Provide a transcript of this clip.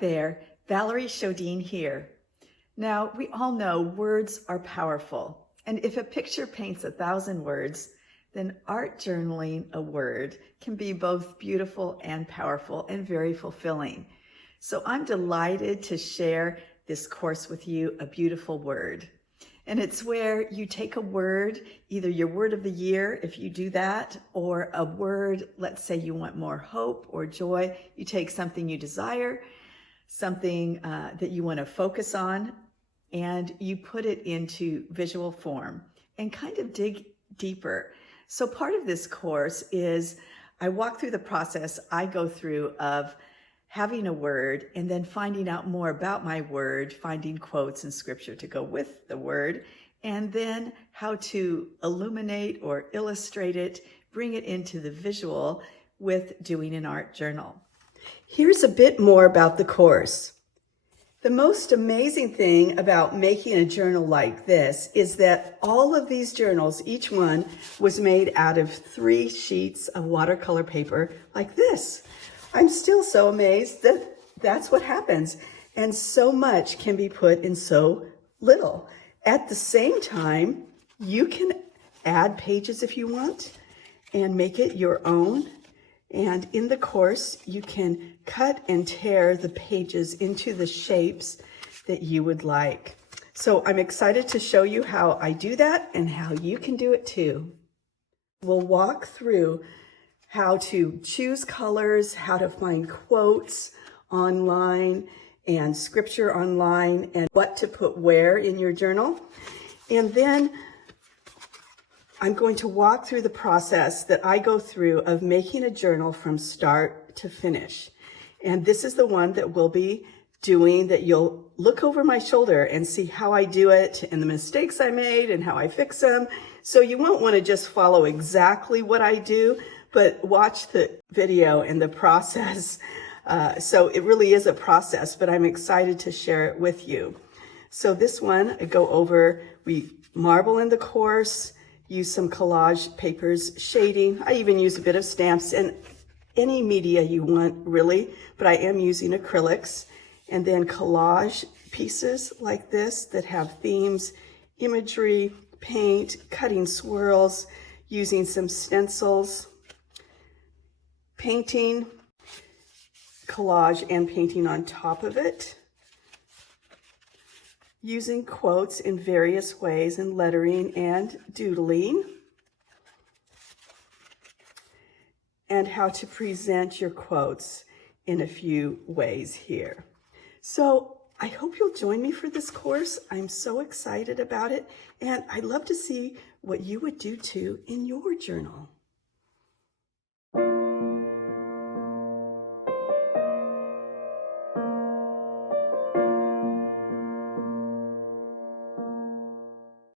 there, Valerie Chodine here. Now, we all know words are powerful, and if a picture paints 1,000 words, then art journaling a word can be both beautiful and powerful and very fulfilling. So I'm delighted to share this course with you, A Beautiful Word. And it's where you take a word, either your word of the year, if you do that, or a word, let's say you want more hope or joy. You take something you desire, something that you want to focus on, and you put it into visual form and kind of dig deeper. So part of this course is I walk through the process I go through of having a word and then finding out more about my word, finding quotes and scripture to go with the word, and then how to illuminate or illustrate it, bring it into the visual with doing an art journal. Here's a bit more about the course. The most amazing thing about making a journal like this is that all of these journals, each one was made out of 3 sheets of watercolor paper like this. I'm still so amazed that that's what happens. And so much can be put in so little. At the same time, you can add pages if you want and make it your own. And in the course, you can cut and tear the pages into the shapes that you would like. So I'm excited to show you how I do that and how you can do it too. We'll walk through how to choose colors, how to find quotes online and scripture online, and what to put where in your journal. And then I'm going to walk through the process that I go through of making a journal from start to finish. And this is the one that we'll be doing, that you'll look over my shoulder and see how I do it and the mistakes I made and how I fix them. So you won't want to just follow exactly what I do, but watch the video and the process. So it really is a process, but I'm excited to share it with you. So this one, I go over, we marble in the course, use some collage papers, shading. I even use a bit of stamps and any media you want, really, but I am using acrylics. And then collage pieces like this that have themes, imagery, paint, cutting swirls, using some stencils, painting, collage and painting on top of it, using quotes in various ways and lettering and doodling, and how to present your quotes in a few ways here. So I hope you'll join me for this course. I'm so excited about it, and I'd love to see what you would do too in your journal.